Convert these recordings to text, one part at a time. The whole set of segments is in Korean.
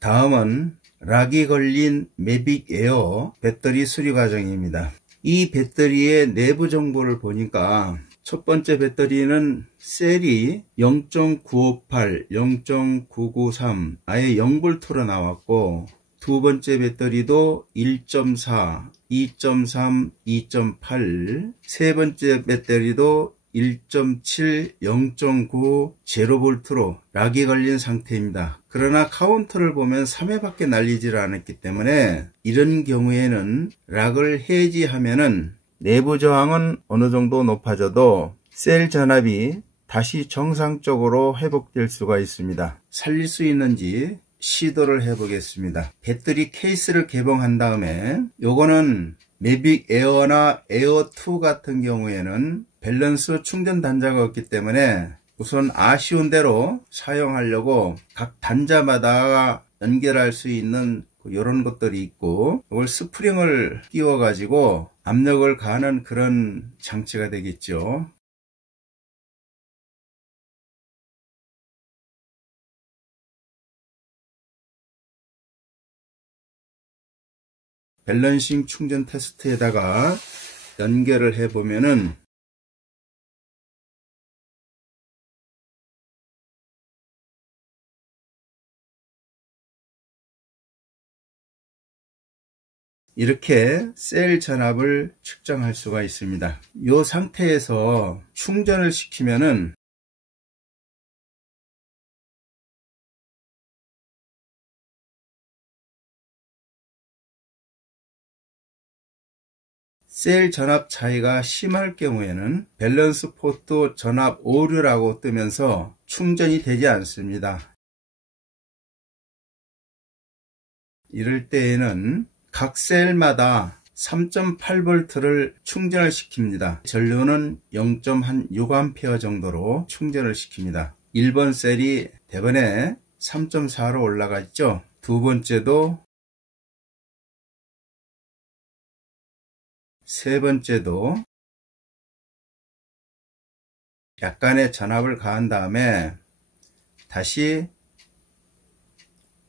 다음은 락이 걸린 매빅 에어 배터리 수리 과정입니다. 이 배터리의 내부 정보를 보니까 첫 번째 배터리는 셀이 0.958, 0.993 아예 0V로 나왔고, 두 번째 배터리도 1.4, 2.3, 2.8, 세 번째 배터리도 1.7, 0.9, 0V로 락이 걸린 상태입니다. 그러나 카운터를 보면 3회밖에 날리지를 않았기 때문에 이런 경우에는 락을 해지하면은 내부 저항은 어느 정도 높아져도 셀 전압이 다시 정상적으로 회복될 수가 있습니다. 살릴 수 있는지 시도를 해 보겠습니다. 배터리 케이스를 개봉한 다음에, 요거는 매빅 에어나 에어2 같은 경우에는 밸런스 충전 단자가 없기 때문에 우선 아쉬운 대로 사용하려고 각 단자마다 연결할 수 있는 이런 것들이 있고, 이걸 스프링을 끼워 가지고 압력을 가하는 그런 장치가 되겠죠. 밸런싱 충전 테스트에다가 연결을 해 보면은 이렇게 셀 전압을 측정할 수가 있습니다. 이 상태에서 충전을 시키면은 셀 전압 차이가 심할 경우에는 밸런스 포트 전압 오류라고 뜨면서 충전이 되지 않습니다. 이럴 때에는 각 셀마다 3.8V를 충전을 시킵니다. 전류는 0.6A 정도로 충전을 시킵니다. 1번 셀이 대번에 3.4로 올라가 있죠. 두 번째도, 세 번째도 약간의 전압을 가한 다음에 다시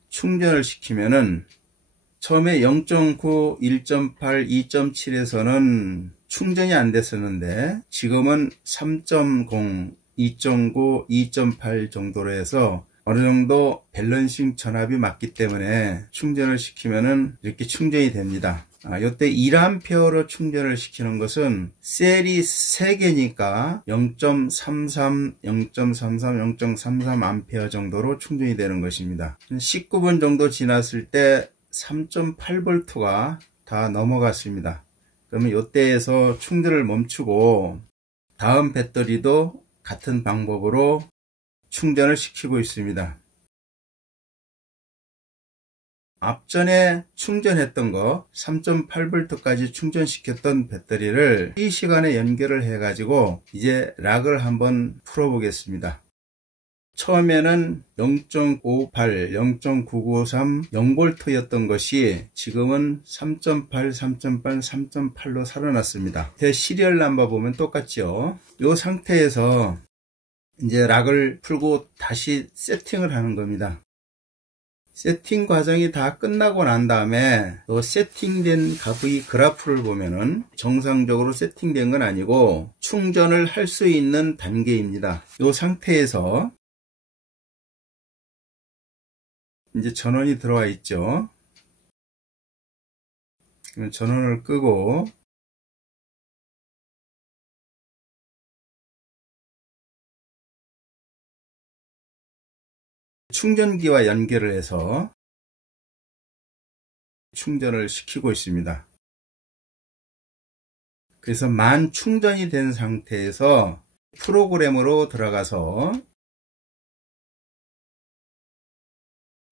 충전을 시키면은 처음에 0.9, 1.8, 2.7에서는 충전이 안 됐었는데 지금은 3.0, 2.9, 2.8 정도로 해서 어느 정도 밸런싱 전압이 맞기 때문에 충전을 시키면은 이렇게 충전이 됩니다. 이때 1A로 충전을 시키는 것은 셀이 3개니까 0.33, 0.33, 0.33A 정도로 충전이 되는 것입니다. 19분 정도 지났을 때 3.8V가 다 넘어갔습니다. 그러면 이때에서 충전을 멈추고 다음 배터리도 같은 방법으로 충전을 시키고 있습니다. 앞전에 충전했던 거 3.8V까지 충전시켰던 배터리를 이 시간에 연결을 해 가지고 이제 락을 한번 풀어 보겠습니다. 처음에는 0.58, 0.993, 0V였던 것이 지금은 3.8, 3.8, 3.8로 살아났습니다. 시리얼 넘버 보면 똑같죠. 이 상태에서 이제 락을 풀고 다시 세팅을 하는 겁니다. 세팅 과정이 다 끝나고 난 다음에 또 세팅된 값의 그래프를 보면은 정상적으로 세팅된 건 아니고 충전을 할 수 있는 단계입니다. 이 상태에서 이제 전원이 들어와 있죠. 전원을 끄고 충전기와 연결을 해서 충전을 시키고 있습니다. 그래서 만 충전이 된 상태에서 프로그램으로 들어가서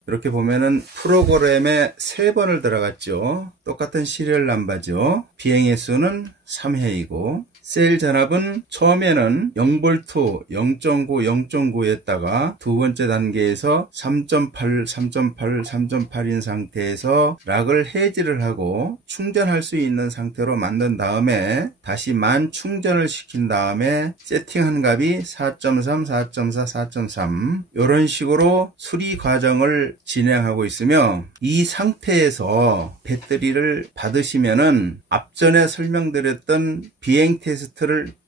이렇게 보면은 프로그램에 3번을 들어갔죠. 똑같은 시리얼 넘버죠. 비행의 수는 3회이고 셀 전압은 처음에는 0V, 0.9, 0.9였다가 두 번째 단계에서 3.8, 3.8, 3.8인 상태에서 락을 해지를 하고 충전할 수 있는 상태로 만든 다음에 다시 만 충전을 시킨 다음에 세팅한 값이 4.3, 4.4, 4.3 이런 식으로 수리 과정을 진행하고 있으며, 이 상태에서 배터리를 받으시면은 앞전에 설명드렸던 비행 테스트를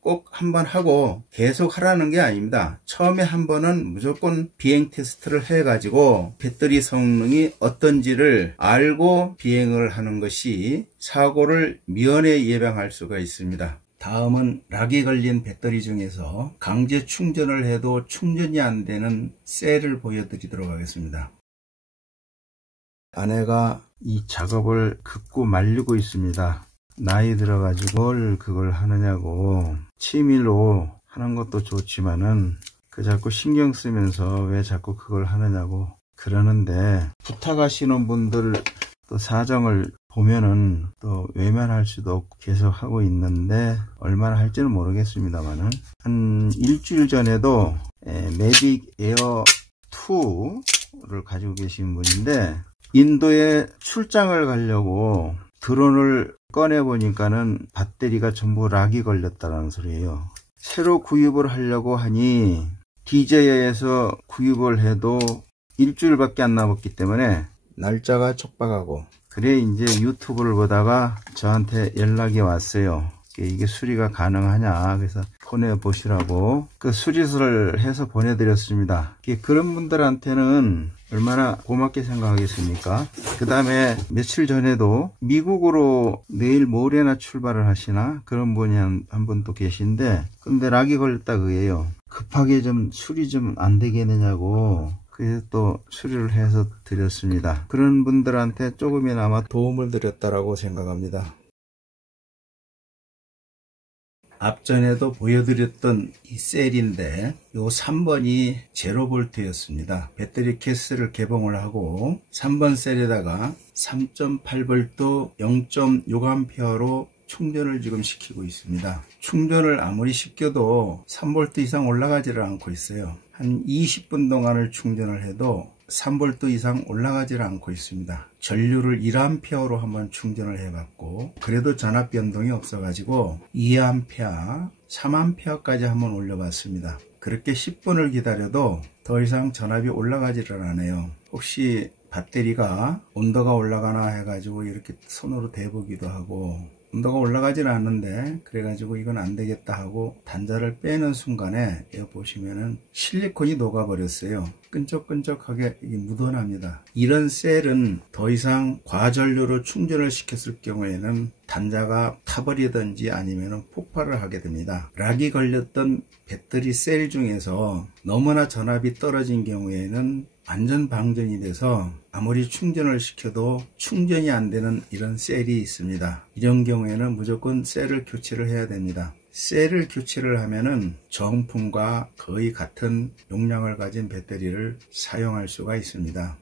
꼭 한번 하고 계속 하라는 게 아닙니다. 처음에 한 번은 무조건 비행 테스트를 해가지고 배터리 성능이 어떤지를 알고 비행을 하는 것이 사고를 미연에 예방할 수가 있습니다. 다음은 락이 걸린 배터리 중에서 강제 충전을 해도 충전이 안 되는 셀을 보여드리도록 하겠습니다. 아내가 이 작업을 긋고 말리고 있습니다. 나이 들어가지고 그걸 하느냐고. 취미로 하는 것도 좋지만은 그 자꾸 신경 쓰면서 왜 자꾸 그걸 하느냐고 그러는데, 부탁하시는 분들 또 사정을 보면은 또 외면할 수도 없고 계속 하고 있는데, 얼마나 할지는 모르겠습니다만은 한 일주일 전에도 매빅 에어 2를 가지고 계신 분인데, 인도에 출장을 가려고 드론을 꺼내보니까는 배터리가 전부 락이 걸렸다는 소리예요. 새로 구입을 하려고 하니 DJI에서 구입을 해도 일주일밖에 안 남았기 때문에 날짜가 촉박하고, 그래 이제 유튜브를 보다가 저한테 연락이 왔어요. 이게 수리가 가능하냐, 그래서 보내보시라고 그 수리를 해서 보내드렸습니다. 그런 분들한테는 얼마나 고맙게 생각하겠습니까? 그 다음에 며칠 전에도 미국으로 내일 모레나 출발을 하시나 그런 분이 한 분 또 계신데, 근데 락이 걸렸다 그래요. 급하게 좀 수리 좀 안 되겠느냐고, 그래서 또 수리를 해서 드렸습니다. 그런 분들한테 조금이나마 도움을 드렸다라고 생각합니다. 앞전에도 보여드렸던 이 셀인데, 요 3번이 0V였습니다. 배터리 케이스를 개봉을 하고 3번 셀에다가 3.8V 0.6A로 충전을 지금 시키고 있습니다. 충전을 아무리 시켜도 3V 이상 올라가지를 않고 있어요. 한 20분 동안을 충전을 해도 3V 이상 올라가지를 않고 있습니다. 전류를 1A로 한번 충전을 해봤고 그래도 전압 변동이 없어가지고 2A, 3A까지 한번 올려봤습니다. 그렇게 10분을 기다려도 더 이상 전압이 올라가지를 않아요. 혹시 배터리가 온도가 올라가나 해가지고 이렇게 손으로 대보기도 하고, 온도가 올라가지는 않는데 그래가지고 이건 안 되겠다 하고 단자를 빼는 순간에 여기 보시면은 실리콘이 녹아버렸어요. 끈적끈적하게 묻어납니다. 이런 셀은 더 이상 과전류로 충전을 시켰을 경우에는 단자가 타버리든지 아니면 폭발을 하게 됩니다. 락이 걸렸던 배터리 셀 중에서 너무나 전압이 떨어진 경우에는 완전 방전이 돼서 아무리 충전을 시켜도 충전이 안 되는 이런 셀이 있습니다. 이런 경우에는 무조건 셀을 교체를 해야 됩니다. 셀을 교체를 하면은 정품과 거의 같은 용량을 가진 배터리를 사용할 수가 있습니다.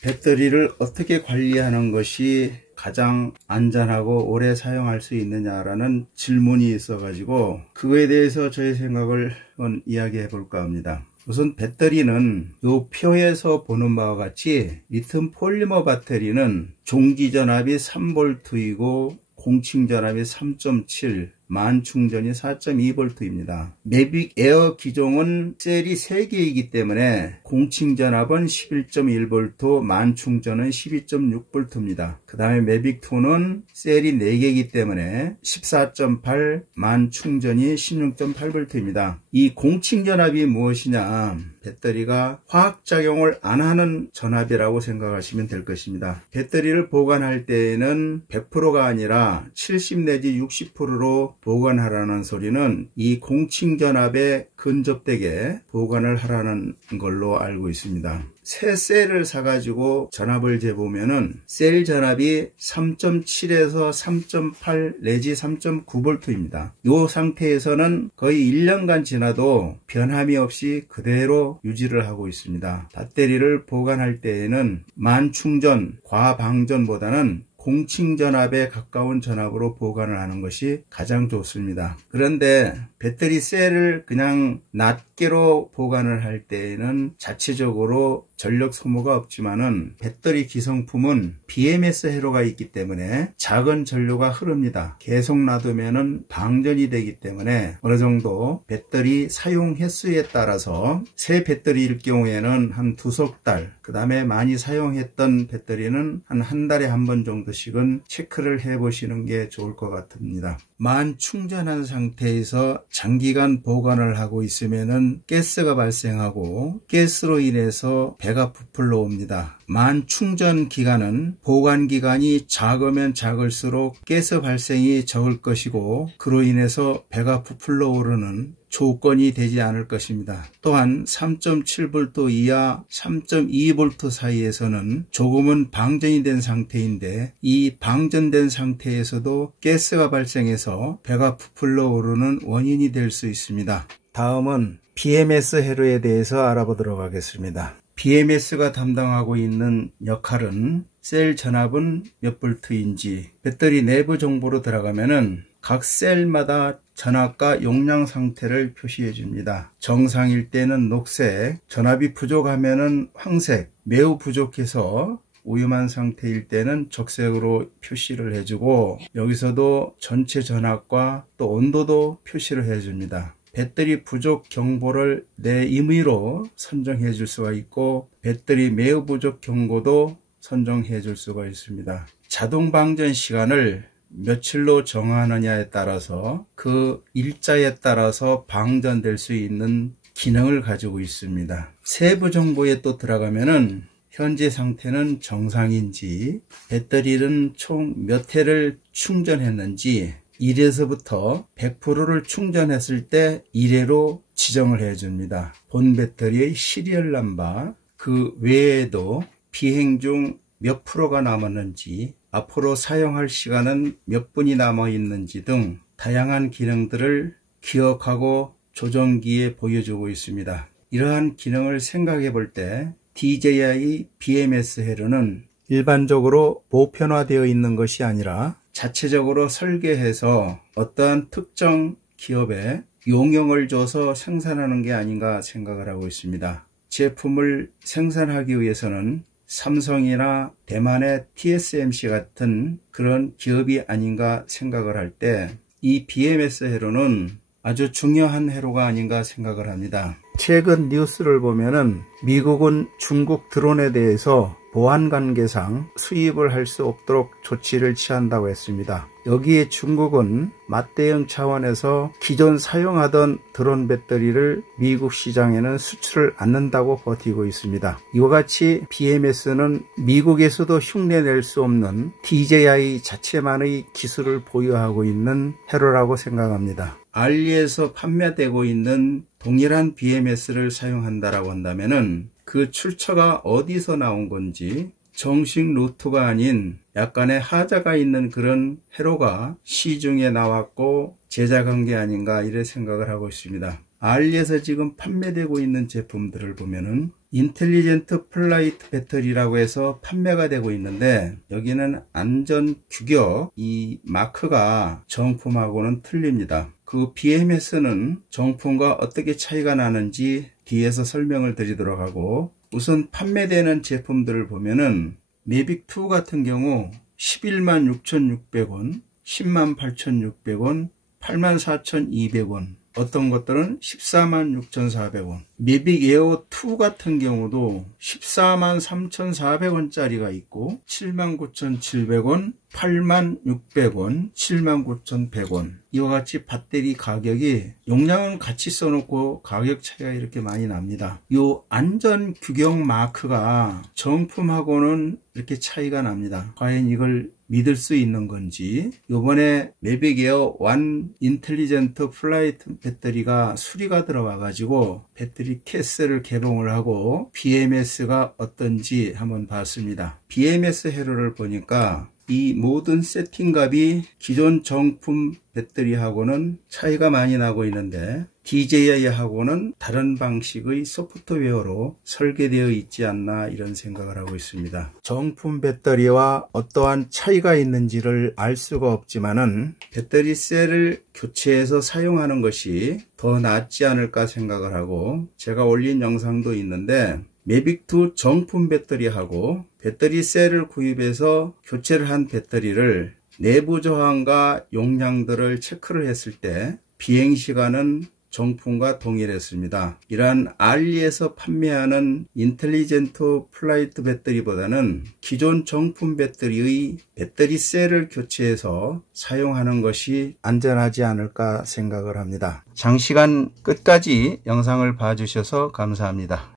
배터리를 어떻게 관리하는 것이 가장 안전하고 오래 사용할 수 있느냐라는 질문이 있어 가지고 그거에 대해서 저의 생각을 한번 이야기해 볼까 합니다. 우선 배터리는 요 표에서 보는 바와 같이 리튬 폴리머 배터리는 종지 전압이 3V이고 공칭 전압이 3.7, 만 충전이 4.2V입니다. 매빅 에어 기종은 셀이 3개이기 때문에 공칭 전압은 11.1V, 만 충전은 12.6V입니다. 그 다음에 매빅 2는 셀이 4개이기 때문에 14.8, 만 충전이 16.8V입니다. 이 공칭 전압이 무엇이냐? 배터리가 화학작용을 안 하는 전압이라고 생각하시면 될 것입니다. 배터리를 보관할 때에는 100%가 아니라 70 내지 60%로 보관하라는 소리는 이 공칭 전압에 근접되게 보관을 하라는 걸로 알고 있습니다. 새 셀을 사가지고 전압을 재보면은 셀 전압이 3.7에서 3.8 내지 3.9V입니다. 이 상태에서는 거의 1년간 지나도 변함이 없이 그대로 유지를 하고 있습니다. 배터리를 보관할 때에는 만 충전, 과방전보다는 공칭 전압에 가까운 전압으로 보관을 하는 것이 가장 좋습니다. 그런데 배터리 셀을 그냥 낱개로 보관을 할 때에는 자체적으로 전력 소모가 없지만은 배터리 기성품은 BMS 회로가 있기 때문에 작은 전류가 흐릅니다. 계속 놔두면은 방전이 되기 때문에 어느 정도 배터리 사용 횟수에 따라서 새 배터리일 경우에는 한 두석 달, 그 다음에 많이 사용했던 배터리는 한 달에 한 번 정도씩은 체크를 해 보시는 게 좋을 것 같습니다. 만 충전한 상태에서 장기간 보관을 하고 있으면은 가스가 발생하고 가스로 인해서 배가 부풀러 옵니다. 만 충전 기간은 보관 기간이 작으면 작을수록 가스 발생이 적을 것이고 그로 인해서 배가 부풀러 오르는 조건이 되지 않을 것입니다. 또한 3.7V 이하 3.2V 사이에서는 조금은 방전이 된 상태인데 이 방전된 상태에서도 가스가 발생해서 배가 부풀러 오르는 원인이 될 수 있습니다. 다음은 BMS 회로에 대해서 알아보도록 하겠습니다. BMS가 담당하고 있는 역할은 셀 전압은 몇 볼트인지 배터리 내부 정보로 들어가면은 각 셀마다 전압과 용량 상태를 표시해 줍니다. 정상일 때는 녹색, 전압이 부족하면은 황색, 매우 부족해서 오염한 상태일 때는 적색으로 표시를 해주고 여기서도 전체 전압과 또 온도도 표시를 해줍니다. 배터리 부족 경보를 내 임의로 선정해 줄 수가 있고 배터리 매우 부족 경고도 선정해 줄 수가 있습니다. 자동 방전 시간을 며칠로 정하느냐에 따라서 그 일자에 따라서 방전될 수 있는 기능을 가지고 있습니다. 세부 정보에 또 들어가면은 현재 상태는 정상인지 배터리는 총 몇 회를 충전했는지 1회서부터 100%를 충전했을 때 1회로 지정을 해줍니다. 본 배터리의 시리얼 넘버, 그 외에도 비행 중 몇 프로가 남았는지, 앞으로 사용할 시간은 몇 분이 남아 있는지 등 다양한 기능들을 기억하고 조정기에 보여주고 있습니다. 이러한 기능을 생각해 볼 때 DJI BMS 회로는 일반적으로 보편화되어 있는 것이 아니라 자체적으로 설계해서 어떠한 특정 기업에 용역을 줘서 생산하는 게 아닌가 생각을 하고 있습니다. 제품을 생산하기 위해서는 삼성이나 대만의 TSMC 같은 그런 기업이 아닌가 생각을 할 때 이 BMS 회로는 아주 중요한 회로가 아닌가 생각을 합니다. 최근 뉴스를 보면은 미국은 중국 드론에 대해서 보안 관계상 수입을 할 수 없도록 조치를 취한다고 했습니다. 여기에 중국은 맞대응 차원에서 기존 사용하던 드론 배터리를 미국 시장에는 수출을 않는다고 버티고 있습니다. 이와 같이 BMS는 미국에서도 흉내낼 수 없는 DJI 자체만의 기술을 보유하고 있는 회로라고 생각합니다. 알리에서 판매되고 있는 동일한 BMS를 사용한다라고 한다면은 그 출처가 어디서 나온 건지 정식 루트가 아닌 약간의 하자가 있는 그런 회로가 시중에 나왔고 제작한 게 아닌가 이래 생각을 하고 있습니다. 알리에서 지금 판매되고 있는 제품들을 보면은 인텔리전트 플라이트 배터리라고 해서 판매가 되고 있는데 여기는 안전 규격 이 마크가 정품하고는 틀립니다. 그 BMS는 정품과 어떻게 차이가 나는지 뒤에서 설명을 드리도록 하고 우선 판매되는 제품들을 보면은 매빅2 같은 경우 116,600원, 108,600원, 84,200원 어떤 것들은 146,400원 매빅 에어 2 같은 경우도 143,400원짜리가 있고 79,700원, 86,600원, 79,100원 이와 같이 배터리 가격이 용량은 같이 써놓고 가격 차이가 이렇게 많이 납니다. 이 안전 규격 마크가 정품하고는 이렇게 차이가 납니다. 과연 이걸 믿을 수 있는 건지 요번에 매빅 에어 1 인텔리전트 플라이트 배터리가 수리가 들어와 가지고 배터리 케이스를 개봉을 하고 BMS가 어떤지 한번 봤습니다. BMS 회로를 보니까 이 모든 세팅값이 기존 정품 배터리하고는 차이가 많이 나고 있는데 DJI하고는 다른 방식의 소프트웨어로 설계되어 있지 않나 이런 생각을 하고 있습니다. 정품 배터리와 어떠한 차이가 있는지를 알 수가 없지만은 배터리 셀을 교체해서 사용하는 것이 더 낫지 않을까 생각을 하고, 제가 올린 영상도 있는데 매빅2 정품 배터리하고 배터리 셀을 구입해서 교체를 한 배터리를 내부 저항과 용량들을 체크를 했을 때 비행시간은 정품과 동일했습니다. 이러한 알리에서 판매하는 인텔리젠트 플라이트 배터리보다는 기존 정품 배터리의 배터리 셀을 교체해서 사용하는 것이 안전하지 않을까 생각을 합니다. 장시간 끝까지 영상을 봐주셔서 감사합니다.